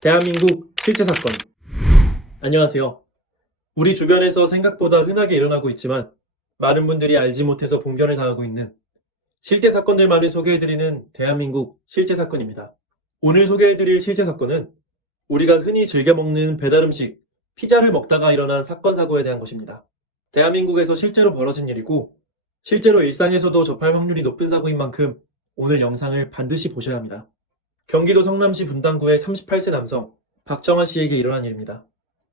대한민국 실제 사건. 안녕하세요. 우리 주변에서 생각보다 흔하게 일어나고 있지만 많은 분들이 알지 못해서 봉변을 당하고 있는 실제 사건들만을 소개해드리는 대한민국 실제 사건입니다. 오늘 소개해드릴 실제 사건은 우리가 흔히 즐겨 먹는 배달음식, 피자를 먹다가 일어난 사건 사고에 대한 것입니다. 대한민국에서 실제로 벌어진 일이고 실제로 일상에서도 접할 확률이 높은 사고인 만큼 오늘 영상을 반드시 보셔야 합니다. 경기도 성남시 분당구의 38세 남성 박정환 씨에게 일어난 일입니다.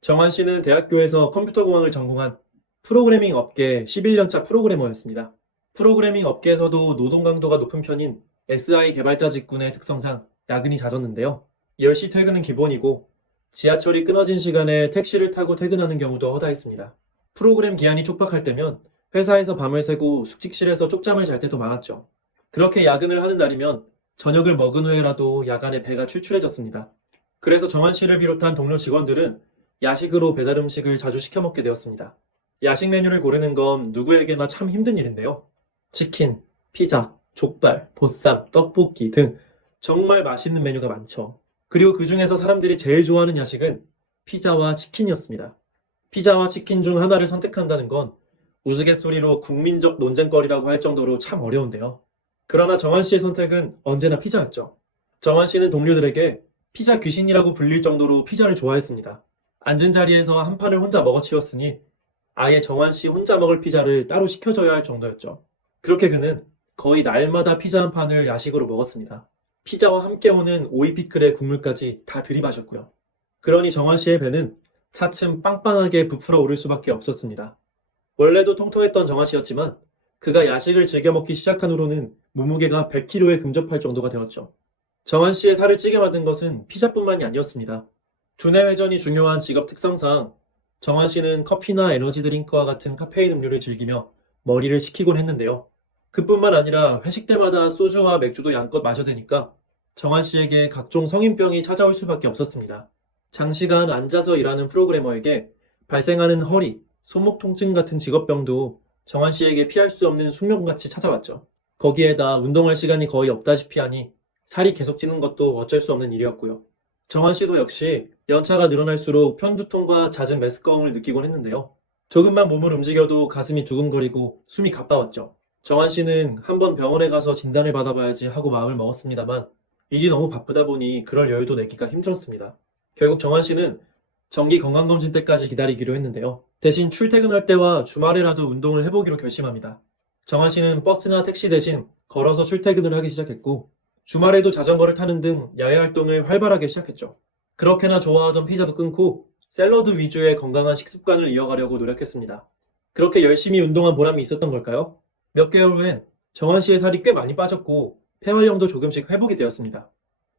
정환 씨는 대학교에서 컴퓨터공학을 전공한 프로그래밍 업계 11년차 프로그래머였습니다. 프로그래밍 업계에서도 노동 강도가 높은 편인 SI 개발자 직군의 특성상 야근이 잦았는데요. 10시 퇴근은 기본이고 지하철이 끊어진 시간에 택시를 타고 퇴근하는 경우도 허다했습니다. 프로그램 기한이 촉박할 때면 회사에서 밤을 새고 숙직실에서 쪽잠을 잘 때도 많았죠. 그렇게 야근을 하는 날이면 저녁을 먹은 후에라도 야간에 배가 출출해졌습니다. 그래서 정환 씨를 비롯한 동료 직원들은 야식으로 배달 음식을 자주 시켜 먹게 되었습니다. 야식 메뉴를 고르는 건 누구에게나 참 힘든 일인데요. 치킨, 피자, 족발, 보쌈, 떡볶이 등 정말 맛있는 메뉴가 많죠. 그리고 그 중에서 사람들이 제일 좋아하는 야식은 피자와 치킨이었습니다. 피자와 치킨 중 하나를 선택한다는 건 우스갯소리로 국민적 논쟁거리라고 할 정도로 참 어려운데요. 그러나 정환 씨의 선택은 언제나 피자였죠. 정환 씨는 동료들에게 피자 귀신이라고 불릴 정도로 피자를 좋아했습니다. 앉은 자리에서 한 판을 혼자 먹어치웠으니 아예 정환 씨 혼자 먹을 피자를 따로 시켜줘야 할 정도였죠. 그렇게 그는 거의 날마다 피자 한 판을 야식으로 먹었습니다. 피자와 함께 오는 오이 피클의 국물까지 다 들이마셨고요. 그러니 정환 씨의 배는 차츰 빵빵하게 부풀어 오를 수밖에 없었습니다. 원래도 통통했던 정환 씨였지만 그가 야식을 즐겨 먹기 시작한 후로는 몸무게가 100kg에 근접할 정도가 되었죠. 정환 씨의 살을 찌게 만든 것은 피자뿐만이 아니었습니다. 두뇌 회전이 중요한 직업 특성상 정환 씨는 커피나 에너지 드링크와 같은 카페인 음료를 즐기며 머리를 식히곤 했는데요. 그뿐만 아니라 회식 때마다 소주와 맥주도 양껏 마셔야 되니까 정환 씨에게 각종 성인병이 찾아올 수밖에 없었습니다. 장시간 앉아서 일하는 프로그래머에게 발생하는 허리, 손목 통증 같은 직업병도 정환 씨에게 피할 수 없는 숙명같이 찾아왔죠. 거기에다 운동할 시간이 거의 없다시피 하니 살이 계속 찌는 것도 어쩔 수 없는 일이었고요. 정환 씨도 역시 연차가 늘어날수록 편두통과 잦은 메스꺼움을 느끼곤 했는데요. 조금만 몸을 움직여도 가슴이 두근거리고 숨이 가빠웠죠. 정환 씨는 한번 병원에 가서 진단을 받아봐야지 하고 마음을 먹었습니다만 일이 너무 바쁘다 보니 그럴 여유도 내기가 힘들었습니다. 결국 정환 씨는 정기 건강검진 때까지 기다리기로 했는데요. 대신 출퇴근할 때와 주말에라도 운동을 해보기로 결심합니다. 정환 씨는 버스나 택시 대신 걸어서 출퇴근을 하기 시작했고 주말에도 자전거를 타는 등 야외 활동을 활발하게 시작했죠. 그렇게나 좋아하던 피자도 끊고 샐러드 위주의 건강한 식습관을 이어가려고 노력했습니다. 그렇게 열심히 운동한 보람이 있었던 걸까요? 몇 개월 후엔 정환 씨의 살이 꽤 많이 빠졌고 폐활량도 조금씩 회복이 되었습니다.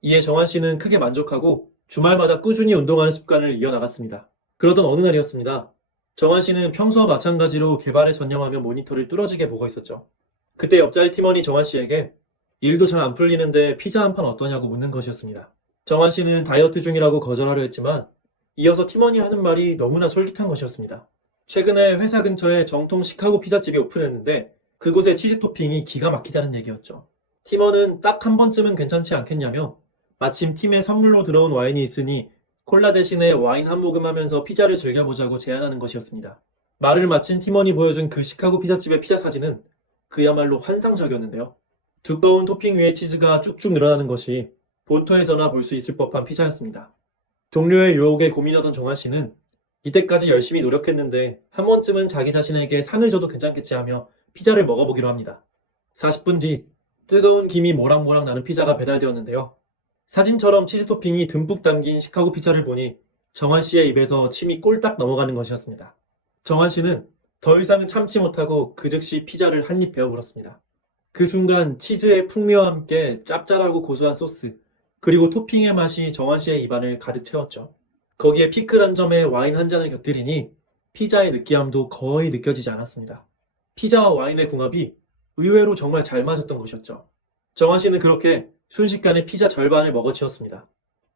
이에 정환 씨는 크게 만족하고 주말마다 꾸준히 운동하는 습관을 이어나갔습니다. 그러던 어느 날이었습니다. 정환 씨는 평소와 마찬가지로 개발에 전념하며 모니터를 뚫어지게 보고 있었죠. 그때 옆자리 팀원이 정환 씨에게 일도 잘 안 풀리는데 피자 한 판 어떠냐고 묻는 것이었습니다. 정환 씨는 다이어트 중이라고 거절하려 했지만 이어서 팀원이 하는 말이 너무나 솔깃한 것이었습니다. 최근에 회사 근처에 정통 시카고 피자집이 오픈했는데 그곳의 치즈 토핑이 기가 막히다는 얘기였죠. 팀원은 딱 한 번쯤은 괜찮지 않겠냐며 마침 팀에 선물로 들어온 와인이 있으니 콜라 대신에 와인 한 모금 하면서 피자를 즐겨보자고 제안하는 것이었습니다. 말을 마친 팀원이 보여준 그 시카고 피자집의 피자 사진은 그야말로 환상적이었는데요. 두꺼운 토핑 위에 치즈가 쭉쭉 늘어나는 것이 본토에서나 볼 수 있을 법한 피자였습니다. 동료의 유혹에 고민하던 정환 씨는 이때까지 열심히 노력했는데 한 번쯤은 자기 자신에게 상을 줘도 괜찮겠지 하며 피자를 먹어보기로 합니다. 40분 뒤 뜨거운 김이 모락모락 나는 피자가 배달되었는데요. 사진처럼 치즈 토핑이 듬뿍 담긴 시카고 피자를 보니 정환 씨의 입에서 침이 꼴딱 넘어가는 것이었습니다. 정환 씨는 더 이상은 참지 못하고 그 즉시 피자를 한 입 베어 물었습니다. 그 순간 치즈의 풍미와 함께 짭짤하고 고소한 소스, 그리고 토핑의 맛이 정환 씨의 입안을 가득 채웠죠. 거기에 피클 한 점에 와인 한 잔을 곁들이니 피자의 느끼함도 거의 느껴지지 않았습니다. 피자와 와인의 궁합이 의외로 정말 잘 맞았던 것이었죠. 정환 씨는 그렇게 순식간에 피자 절반을 먹어치웠습니다.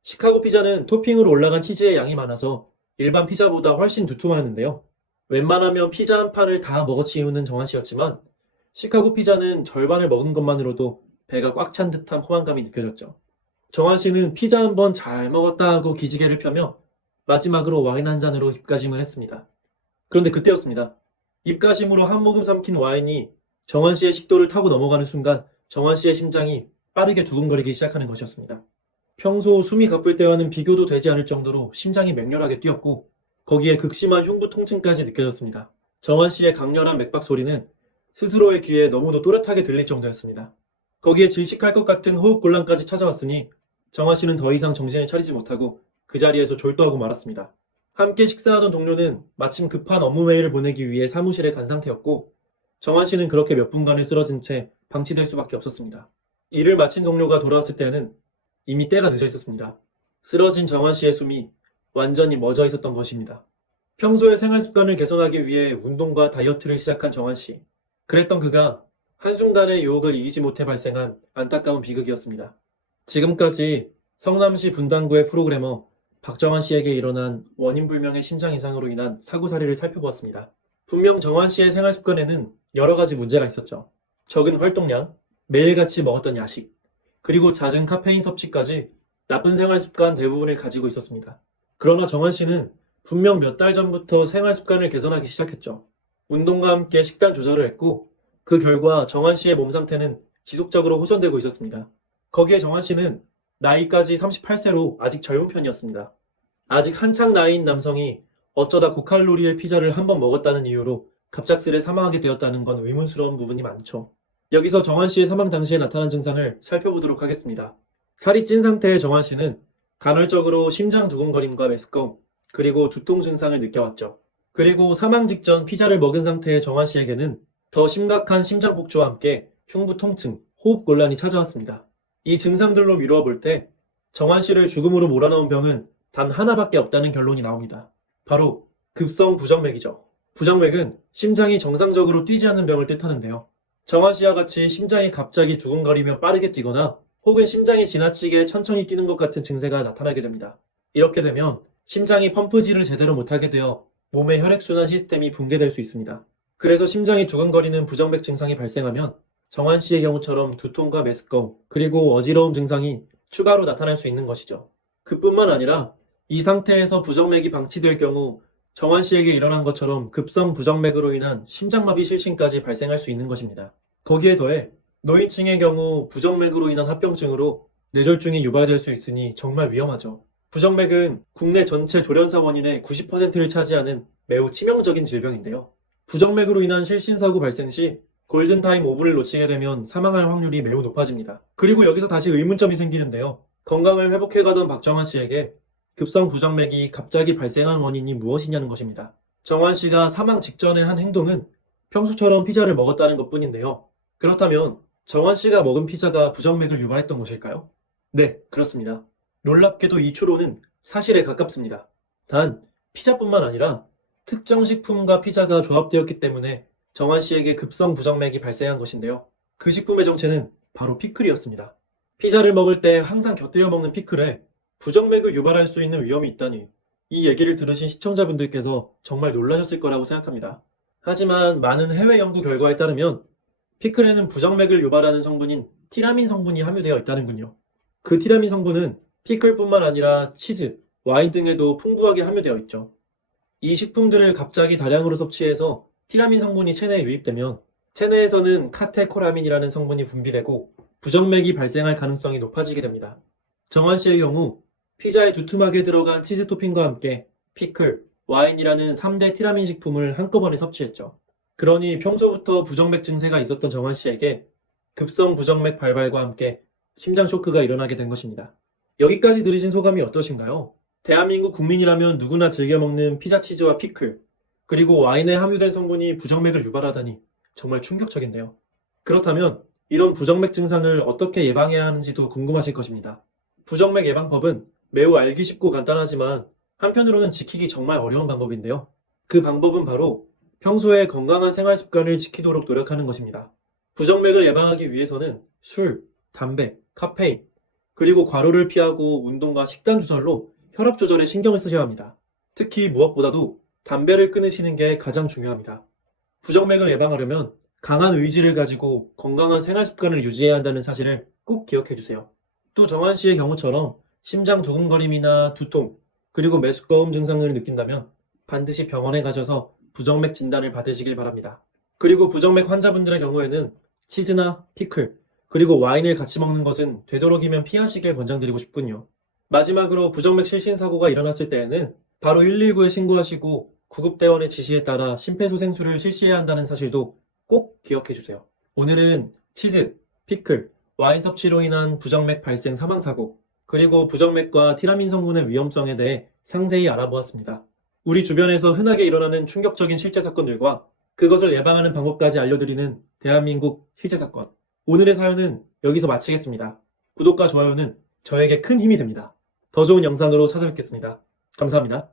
시카고 피자는 토핑으로 올라간 치즈의 양이 많아서 일반 피자보다 훨씬 두툼하였는데요. 웬만하면 피자 한 판을 다 먹어치우는 정환 씨였지만 시카고 피자는 절반을 먹은 것만으로도 배가 꽉 찬 듯한 포만감이 느껴졌죠. 정환 씨는 피자 한 번 잘 먹었다 하고 기지개를 펴며 마지막으로 와인 한 잔으로 입가심을 했습니다. 그런데 그때였습니다. 입가심으로 한 모금 삼킨 와인이 정환 씨의 식도를 타고 넘어가는 순간 정환 씨의 심장이 빠르게 두근거리기 시작하는 것이었습니다. 평소 숨이 가쁠 때와는 비교도 되지 않을 정도로 심장이 맹렬하게 뛰었고 거기에 극심한 흉부 통증까지 느껴졌습니다. 정환 씨의 강렬한 맥박 소리는 스스로의 귀에 너무도 또렷하게 들릴 정도였습니다. 거기에 질식할 것 같은 호흡곤란까지 찾아왔으니 정환 씨는 더 이상 정신을 차리지 못하고 그 자리에서 졸도하고 말았습니다. 함께 식사하던 동료는 마침 급한 업무 메일을 보내기 위해 사무실에 간 상태였고 정환 씨는 그렇게 몇 분간을 쓰러진 채 방치될 수밖에 없었습니다. 일을 마친 동료가 돌아왔을 때는 이미 때가 늦어 있었습니다. 쓰러진 정환 씨의 숨이 완전히 멎어 있었던 것입니다. 평소의 생활 습관을 개선하기 위해 운동과 다이어트를 시작한 정환 씨. 그랬던 그가 한순간의 유혹을 이기지 못해 발생한 안타까운 비극이었습니다. 지금까지 성남시 분당구의 프로그래머 박정환 씨에게 일어난 원인불명의 심장 이상으로 인한 사고 사례를 살펴보았습니다. 분명 정환 씨의 생활 습관에는 여러 가지 문제가 있었죠. 적은 활동량, 매일같이 먹었던 야식, 그리고 잦은 카페인 섭취까지 나쁜 생활 습관 대부분을 가지고 있었습니다. 그러나 정환 씨는 분명 몇 달 전부터 생활 습관을 개선하기 시작했죠. 운동과 함께 식단 조절을 했고 그 결과 정환 씨의 몸 상태는 지속적으로 호전되고 있었습니다. 거기에 정환 씨는 나이까지 38세로 아직 젊은 편이었습니다. 아직 한창 나이인 남성이 어쩌다 고칼로리의 피자를 한 번 먹었다는 이유로 갑작스레 사망하게 되었다는 건 의문스러운 부분이 많죠. 여기서 정환 씨의 사망 당시에 나타난 증상을 살펴보도록 하겠습니다. 살이 찐 상태의 정환 씨는 간헐적으로 심장 두근거림과 메스꺼움, 그리고 두통 증상을 느껴왔죠. 그리고 사망 직전 피자를 먹은 상태의 정환 씨에게는 더 심각한 심장 폭주와 함께 흉부 통증, 호흡 곤란이 찾아왔습니다. 이 증상들로 미루어 볼 때 정환 씨를 죽음으로 몰아넣은 병은 단 하나밖에 없다는 결론이 나옵니다. 바로 급성 부정맥이죠. 부정맥은 심장이 정상적으로 뛰지 않는 병을 뜻하는데요. 정환 씨와 같이 심장이 갑자기 두근거리며 빠르게 뛰거나 혹은 심장이 지나치게 천천히 뛰는 것 같은 증세가 나타나게 됩니다. 이렇게 되면 심장이 펌프질을 제대로 못하게 되어 몸의 혈액순환 시스템이 붕괴될 수 있습니다. 그래서 심장이 두근거리는 부정맥 증상이 발생하면 정환 씨의 경우처럼 두통과 메스꺼움, 그리고 어지러움 증상이 추가로 나타날 수 있는 것이죠. 그뿐만 아니라 이 상태에서 부정맥이 방치될 경우 정환 씨에게 일어난 것처럼 급성 부정맥으로 인한 심장마비 실신까지 발생할 수 있는 것입니다. 거기에 더해 노인층의 경우 부정맥으로 인한 합병증으로 뇌졸중이 유발될 수 있으니 정말 위험하죠. 부정맥은 국내 전체 돌연사 원인의 90%를 차지하는 매우 치명적인 질병인데요. 부정맥으로 인한 실신사고 발생 시 골든타임 5분을 놓치게 되면 사망할 확률이 매우 높아집니다. 그리고 여기서 다시 의문점이 생기는데요. 건강을 회복해가던 박정환 씨에게 급성 부정맥이 갑자기 발생한 원인이 무엇이냐는 것입니다. 정환 씨가 사망 직전에 한 행동은 평소처럼 피자를 먹었다는 것뿐인데요. 그렇다면 정환 씨가 먹은 피자가 부정맥을 유발했던 것일까요? 네, 그렇습니다. 놀랍게도 이 추론은 사실에 가깝습니다. 단, 피자뿐만 아니라 특정 식품과 피자가 조합되었기 때문에 정환 씨에게 급성 부정맥이 발생한 것인데요. 그 식품의 정체는 바로 피클이었습니다. 피자를 먹을 때 항상 곁들여 먹는 피클에 부정맥을 유발할 수 있는 위험이 있다니 이 얘기를 들으신 시청자분들께서 정말 놀라셨을 거라고 생각합니다. 하지만 많은 해외 연구 결과에 따르면 피클에는 부정맥을 유발하는 성분인 티라민 성분이 함유되어 있다는군요. 그 티라민 성분은 피클뿐만 아니라 치즈, 와인 등에도 풍부하게 함유되어 있죠. 이 식품들을 갑자기 다량으로 섭취해서 티라민 성분이 체내에 유입되면 체내에서는 카테코라민이라는 성분이 분비되고 부정맥이 발생할 가능성이 높아지게 됩니다. 정환 씨의 경우 피자에 두툼하게 들어간 치즈 토핑과 함께 피클, 와인이라는 3대 티라민 식품을 한꺼번에 섭취했죠. 그러니 평소부터 부정맥 증세가 있었던 정환 씨에게 급성 부정맥 발발과 함께 심장 쇼크가 일어나게 된 것입니다. 여기까지 들으신 소감이 어떠신가요? 대한민국 국민이라면 누구나 즐겨 먹는 피자 치즈와 피클, 그리고 와인에 함유된 성분이 부정맥을 유발하다니 정말 충격적인데요. 그렇다면 이런 부정맥 증상을 어떻게 예방해야 하는지도 궁금하실 것입니다. 부정맥 예방법은 매우 알기 쉽고 간단하지만 한편으로는 지키기 정말 어려운 방법인데요. 그 방법은 바로 평소에 건강한 생활 습관을 지키도록 노력하는 것입니다. 부정맥을 예방하기 위해서는 술, 담배, 카페인, 그리고 과로를 피하고 운동과 식단 조절로 혈압 조절에 신경을 쓰셔야 합니다. 특히 무엇보다도 담배를 끊으시는 게 가장 중요합니다. 부정맥을 예방하려면 강한 의지를 가지고 건강한 생활 습관을 유지해야 한다는 사실을 꼭 기억해 주세요. 또 정한 씨의 경우처럼 심장 두근거림이나 두통, 그리고 메스꺼움 증상을 느낀다면 반드시 병원에 가셔서 부정맥 진단을 받으시길 바랍니다. 그리고 부정맥 환자분들의 경우에는 치즈나 피클, 그리고 와인을 같이 먹는 것은 되도록이면 피하시길 권장드리고 싶군요. 마지막으로 부정맥 실신 사고가 일어났을 때에는 바로 119에 신고하시고 구급대원의 지시에 따라 심폐소생술을 실시해야 한다는 사실도 꼭 기억해 주세요. 오늘은 치즈, 피클, 와인 섭취로 인한 부정맥 발생 사망 사고, 그리고 부정맥과 티라민 성분의 위험성에 대해 상세히 알아보았습니다. 우리 주변에서 흔하게 일어나는 충격적인 실제 사건들과 그것을 예방하는 방법까지 알려드리는 대한민국 실제 사건. 오늘의 사연은 여기서 마치겠습니다. 구독과 좋아요는 저에게 큰 힘이 됩니다. 더 좋은 영상으로 찾아뵙겠습니다. 감사합니다.